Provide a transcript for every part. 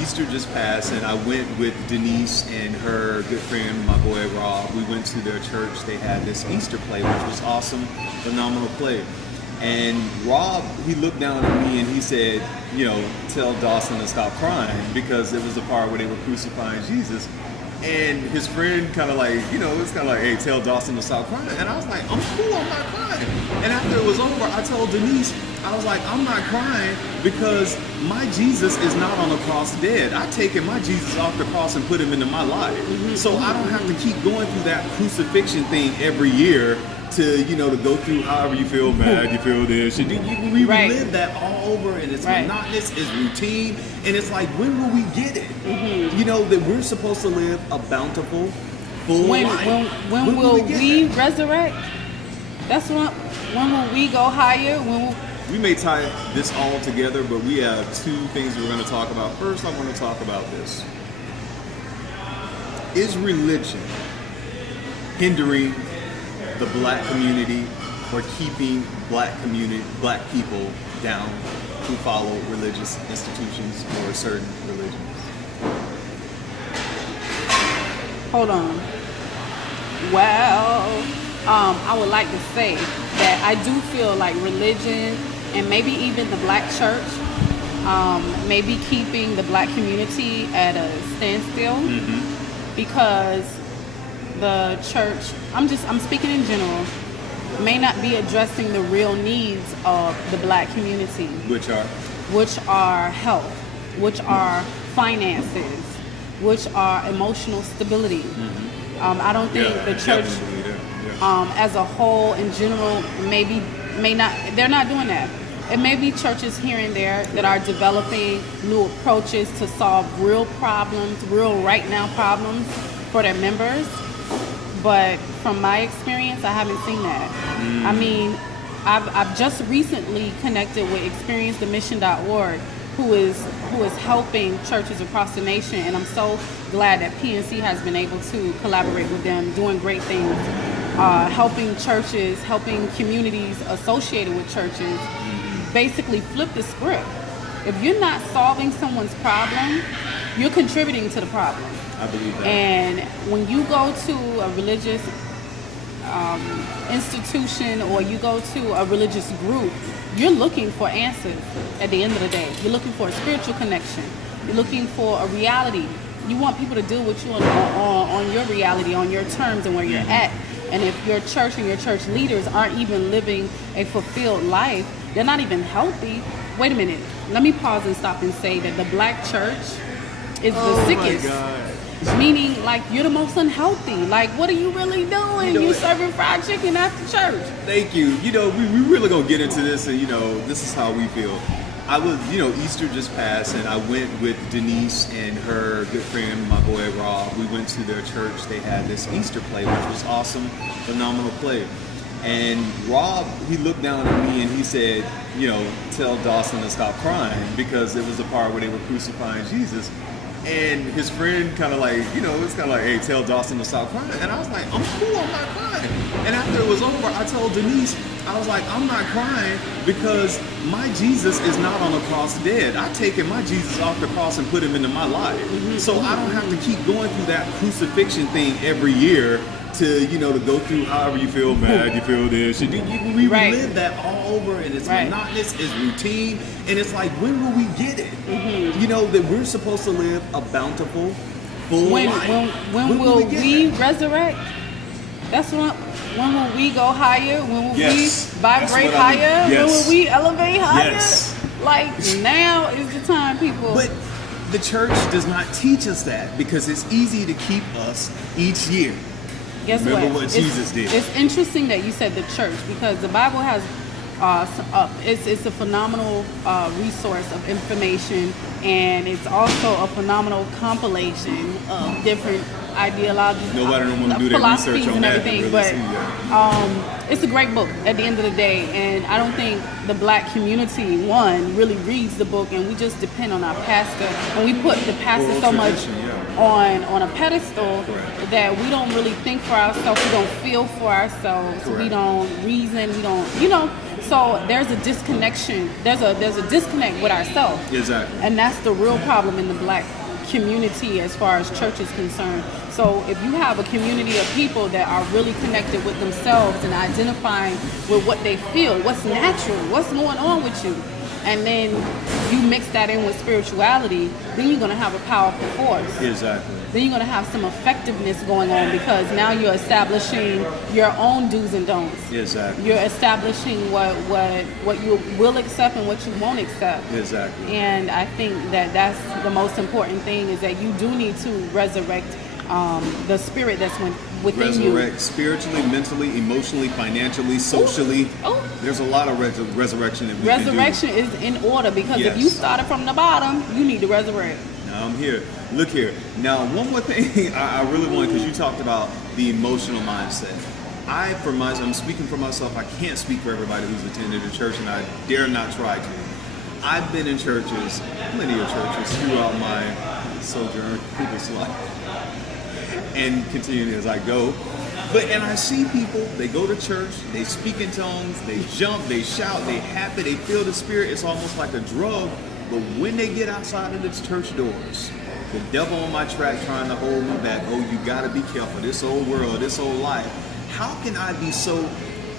Easter just passed, and I went with Denise and her good friend, my boy Rob. We went to their church. They had this Easter play, which was awesome, phenomenal play. And Rob, he looked down at me and he said, tell Dawson to stop crying, because it was the part where they were crucifying Jesus. And his friend kind of like, it's kind of like, hey, tell Dawson to stop crying. And I was like, I'm cool, I'm not crying. And after it was over, I told Denise, I was like, I'm not crying because my Jesus is not on the cross dead. I've taken my Jesus off the cross and put him into my life. Mm-hmm. So I don't have to keep going through that crucifixion thing every year to, to go through however you feel mad, you feel this. We relive that all over, and it's monotonous, it's routine, and it's like, when will we get it? Mm-hmm. That we're supposed to live a bountiful, full life. When will we resurrect? That's when will we go higher? We may tie this all together, but we have two things we're going to talk about. First, I want to talk about this. Is religion hindering the black community or keeping black people down who follow religious institutions or certain religions? Hold on. Well, I would like to say that I do feel like religion and maybe even the black church may be keeping the black community at a standstill, because the church, I'm speaking in general, may not be addressing the real needs of the black community. Which are health, which are finances, which are emotional stability. I don't think the church as a whole in general they're not doing that. It may be churches here and there that are developing new approaches to solve real problems, real right now problems for their members. But from my experience, I haven't seen that. I mean, I've just recently connected with experiencethemission.org, who is helping churches across the nation, and I'm so glad that PNC has been able to collaborate with them, doing great things, helping churches, helping communities associated with churches, basically flip the script. If you're not solving someone's problem, you're contributing to the problem. I believe that. And when you go to a religious institution or you go to a religious group, you're looking for answers at the end of the day. You're looking for a spiritual connection. You're looking for a reality. You want people to deal with you on your reality, on your terms and where you're at. And if your church and your church leaders aren't even living a fulfilled life, they're not even healthy. Wait a minute. Let me pause and stop and say that the black church is the sickest. My God. Meaning, like, you're the most unhealthy. Like, what are you really doing? You serving fried chicken after church. Thank you. We really gonna get into this, and this is how we feel. I was, Easter just passed, and I went with Denise and her good friend, my boy Rob. We went to their church. They had this Easter play, which was awesome, phenomenal play. And Rob, he looked down at me and he said, tell Dawson to stop crying, because it was the part where they were crucifying Jesus. And his friend kind of like, it's kind of like, hey, tell Dawson to stop crying. And I was like, I'm cool, I'm not crying. And after it was over, I told Denise, I was like, I'm not crying because my Jesus is not on the cross dead. I've taken my Jesus off the cross and put him into my life. So I don't have to keep going through that crucifixion thing every year to, to go through however you feel mad, you feel this. We relive that all over, and it's monotonous, it's routine, and it's like, when will we get it? That we're supposed to live a bountiful, full life. When will we resurrect? That's when will we go higher? When will we vibrate higher? When will we elevate higher? Yes. Like, now is the time, people. But the church does not teach us that, because it's easy to keep us each year. Guess Remember what Jesus did. It's interesting that you said the church, because the Bible has it's a phenomenal resource of information, and it's also a phenomenal compilation of different ideologies, nobody don't want to do their research on and that, everything. really But it's a great book at the end of the day, and I don't think the black community really reads the book, and we just depend on our pastor, and we put the pastor so much on a pedestal that we don't really think for ourselves, we don't feel for ourselves, we don't reason, we don't, So there's a disconnection. There's a disconnect with ourselves. Exactly. And that's the real problem in the black community as far as church is concerned. So if you have a community of people that are really connected with themselves and identifying with what they feel, what's natural, what's going on with you, and then you mix that in with spirituality, then you're going to have a powerful force. Exactly. Then you're going to have some effectiveness going on, because now you're establishing your own do's and don'ts. Exactly. You're establishing what you will accept and what you won't accept. Exactly. And I think that that's the most important thing, is that you do need to resurrect the spirit that's within you. Resurrect spiritually, mentally, emotionally, financially, socially. Oh. There's a lot of resurrection that we Resurrection can do. is in order, because Yes. if you started from the bottom, you need to resurrect. Now I'm here. Look here. Now, one more thing I really want, because you talked about the emotional mindset. I'm speaking for myself. I can't speak for everybody who's attended a church, and I dare not try to. I've been in churches, plenty of churches, throughout my sojourn through this life, and continuing as I go. And I see people, they go to church, they speak in tongues, they jump, they shout, they happy, they feel the spirit. It's almost like a drug. But when they get outside of the church doors, the devil on my track trying to hold me back. Oh, you gotta be careful. This old world, this old life. How can I be so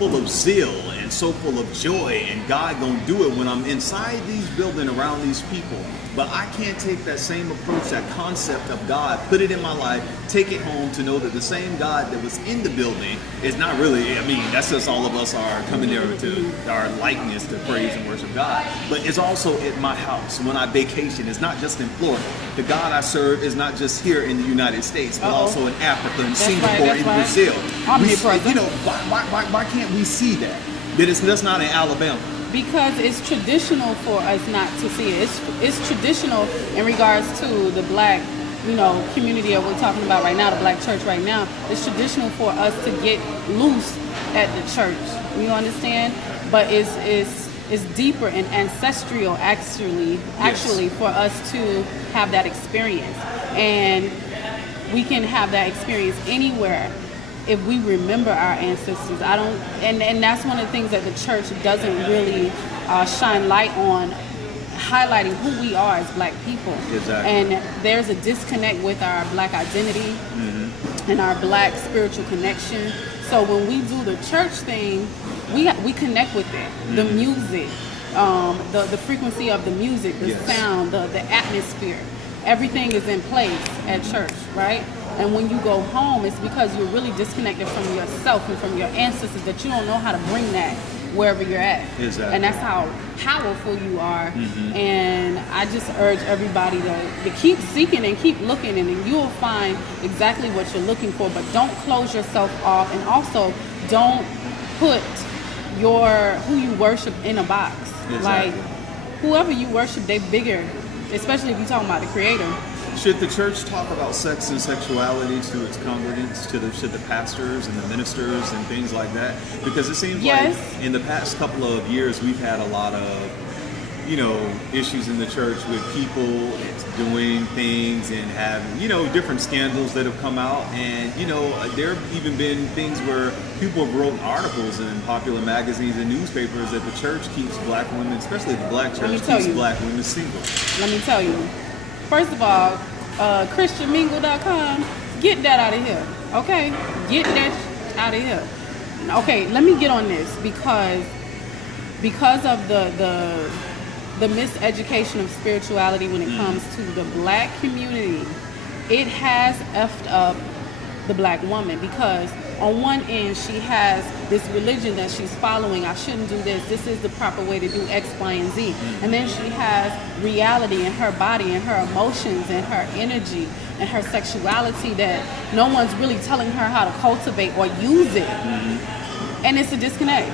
full of zeal and so full of joy, and God gonna do it when I'm inside these buildings around these people? But I can't take that same approach, that concept of God, put it in my life, take it home to know that the same God that was in the building is not really, that's just all of us are coming there to our likeness to praise and worship God. But it's also at my house when I vacation. It's not just in Florida. The God I serve is not just here in the United States, but also in Africa, in Singapore, in Brazil. Why can't we see that? That's not in Alabama. Because it's traditional for us not to see it. It's traditional in regards to the black, community that we're talking about right now, the black church right now. It's traditional for us to get loose at the church. You understand? But it's deeper and ancestral actually for us to have that experience. And we can have that experience anywhere if we remember our ancestors. And that's one of the things that the church doesn't really shine light on, highlighting who we are as black people. Exactly. And there's a disconnect with our black identity and our black spiritual connection. So when we do the church thing, we connect with it. The music, the frequency of the music, the sound, the atmosphere, everything is in place at church, right? And when you go home, it's because you're really disconnected from yourself and from your ancestors, that you don't know how to bring that wherever you're at. Exactly. And that's how powerful you are. And I just urge everybody to keep seeking and keep looking, and then you'll find exactly what you're looking for. But don't close yourself off, and also don't put who you worship in a box. Exactly. Like, whoever you worship, they're bigger, especially if you're talking about the Creator. Should the church talk about sex and sexuality to its congregants, to the pastors and the ministers and things like that? Because it seems like in the past couple of years, we've had a lot of, issues in the church with people doing things and having, different scandals that have come out. And, there have even been things where people have written articles in popular magazines and newspapers that the church keeps black women, especially the black church, keeps black women single. Let me tell you. First of all, ChristianMingle.com, get that out of here, okay? Get that out of here. Okay, let me get on this because of the miseducation of spirituality when it comes to the black community, it has effed up the black woman, because on one end she has this religion that she's following. I shouldn't do this is the proper way to do X, Y, and Z. And then she has reality in her body and her emotions and her energy and her sexuality that no one's really telling her how to cultivate or use it. And it's a disconnect.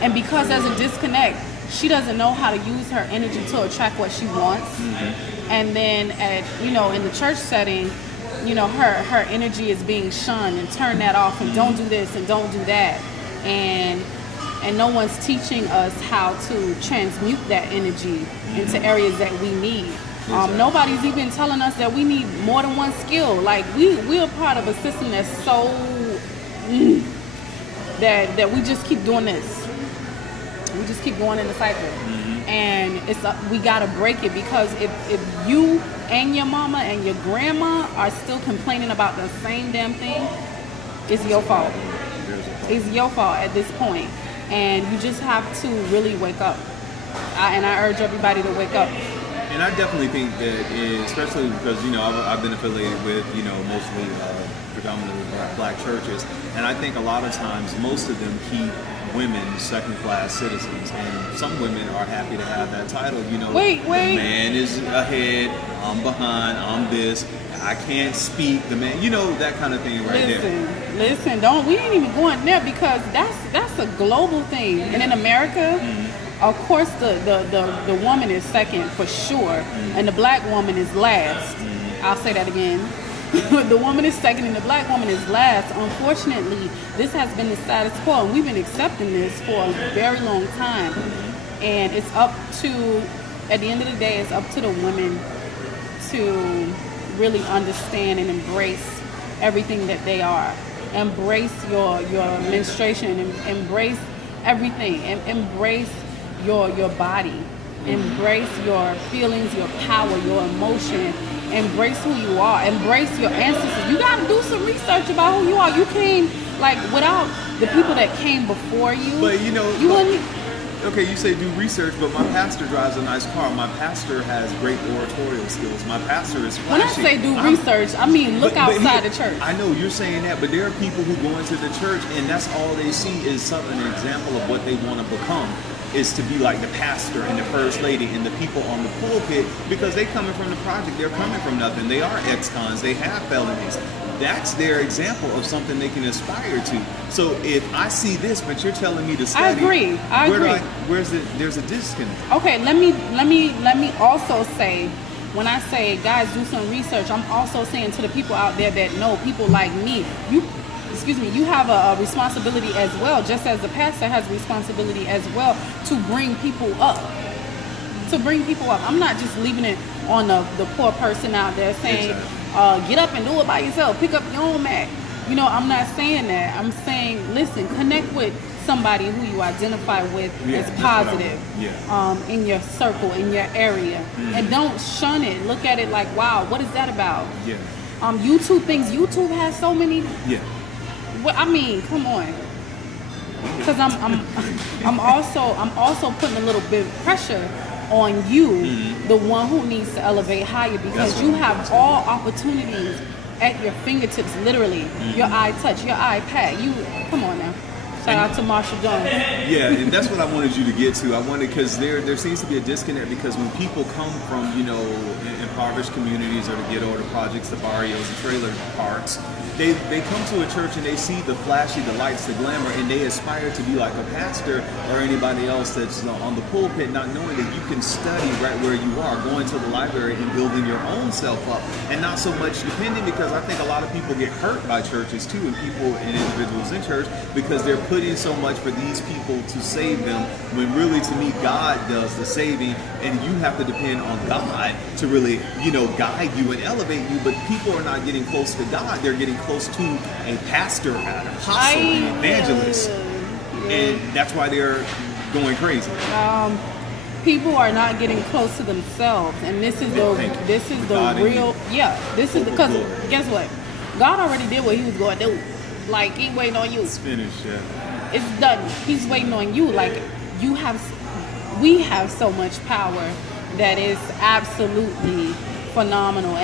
And because there's a disconnect, she doesn't know how to use her energy to attract what she wants. And then in the church setting, her energy is being shunned, and turn that off, and don't do this and don't do that. And no one's teaching us how to transmute that energy into areas that we need. Nobody's even telling us that we need more than one skill. Like, we're part of a system that's so that we just keep doing this. We just keep going in the cycle. And we gotta break it, because if you and your mama and your grandma are still complaining about the same damn thing, it's your fault. It's your fault at this point. And you just have to really wake up. And I urge everybody to wake up. And I definitely think that, especially because, I've been affiliated with, mostly predominantly black churches. And I think a lot of times, most of them keep women second-class citizens. And some women are happy to have that title. Wait. The man is ahead, I'm behind, I'm this, I can't speak, the man, that kind of thing right there. Listen, we ain't even going there, because that's a global thing. And in America, of course, the woman is second for sure, and the black woman is last. I'll say that again. The woman is second and the black woman is last. Unfortunately, this has been the status quo, and we've been accepting this for a very long time. And it's up to, at the end of the day, it's up to the women to really understand and embrace everything that they are. Embrace your menstruation, embrace everything, embrace your body, embrace your feelings, your power, your emotion. Embrace who you are. Embrace your ancestors. You got to do some research about who you are. You came, without the people that came before you. But you wouldn't. Okay, you say do research, but my pastor drives a nice car. My pastor has great oratorial skills. My pastor is flashy. When I say do research, I mean look outside the church. I know you're saying that, but there are people who go into the church and that's all they see is an example of what they want to become. Is to be like the pastor and the first lady and the people on the pulpit, because they coming from the project, they're coming from nothing. They are ex-cons, they have felonies. That's their example of something they can aspire to. So if I see this, but you're telling me to study, I agree. There's a disconnect. Okay, let me also say, when I say guys do some research, I'm also saying to the people out there that know, people like me, you have a responsibility as well, just as the pastor has responsibility as well, to bring people up. I'm not just leaving it on the poor person out there saying, get up and do it by yourself, pick up your own mat. I'm not saying that. I'm saying, listen, connect with somebody who you identify with as positive in your circle, in your area. And don't shun it. Look at it like, wow, what is that about? YouTube has so many. Well, I mean, come on. Because I'm also putting a little bit of pressure on you, the one who needs to elevate higher, because you have all opportunities at your fingertips, literally. Your eye touch, your iPad. Come on now. Shout out to Marshall Jones. Yeah, and that's what I wanted you to get to. Because there seems to be a disconnect, because when people come from, impoverished communities or the ghetto or the projects, the barrios, the trailer parks, they come to a church and they see the flashy, the lights, the glamour, and they aspire to be like a pastor or anybody else that's on the pulpit, not knowing that you can study right where you are, going to the library and building your own self up, and not so much depending, because I think a lot of people get hurt by churches too, and people and individuals in church, because they're putting so much for these people to save them, when really, to me, God does the saving, and you have to depend on God to really, guide you and elevate you. But people are not getting close to God; they're getting close to a pastor, an apostle, an evangelist, and that's why they're going crazy. People are not getting close to themselves, and this is the real. Because guess what? God already did what He was going to do. Like, He waiting on you. It's finished. It's done. He's waiting on you. Like, we have so much power that is absolutely phenomenal. And